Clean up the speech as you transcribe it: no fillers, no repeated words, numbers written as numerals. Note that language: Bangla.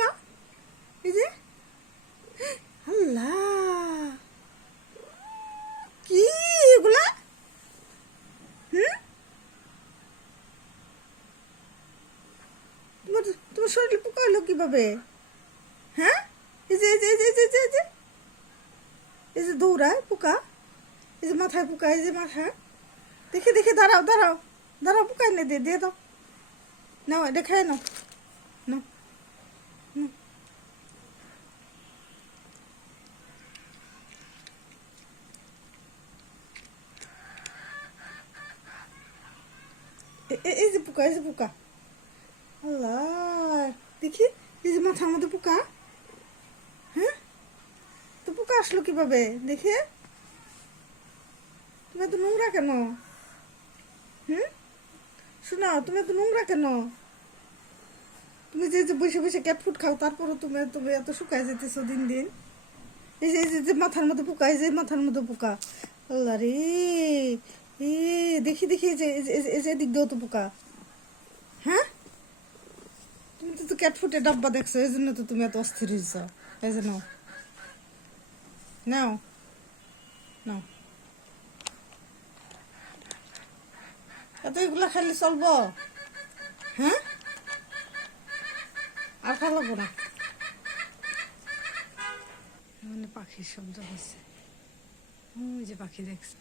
পোকা, এই যে আল্লাহ, কি এগুলা? তোমার তোমার শরীরে পোকা হলো কিভাবে? হ্যাঁ, এই যে এই যে এই যে এই যে এই যে এই যে দৌড়ায় পোকা, এই যে মাথায় পোকা, এই যে মাথায়। দেখে দেখে দাঁড়াও দাঁড়াও দাঁড়াও, পোকা এনে দিয়ে দিয়ে দাও। নাও এটা খাই নাও, নাও নাও। এই যে পোকা, এই যে পোকা, আল্লাহ, দেখি এই যে মাথার মধ্যে পোকা। হ্যাঁ, তো পোকা আসলো কিভাবে? দেখে, তুমি এত নোংরা কেন? হুম, শোনো, তুমি এত নোংরা কেন? তুমি যে যে বসে বসে ক্যাট ফুড খাও, তারপরও তুমি তুমি এত শুকায় যেতেছো দিন দিন। এই যে এই যে যে মাথার মধ্যে পোকা, এই যে মাথার মধ্যে পোকা, আল্লাহ রে, এ দেখি দেখি, এই যে এই যে এই যে দিক দিয়েও তো পোকা। হ্যাঁ, তুমি তো ক্যাট ফুডের ডাব্বা দেখছো, এই জন্য তো তুমি এত অস্থির হয়েছ। এই যে নাও, নাও নাও, এত এগুলা খাইলে চলবো? হ্যাঁ, আর খাওয়াবো না। মানে পাখির শব্দ হচ্ছে, ওই যে পাখি দেখছে।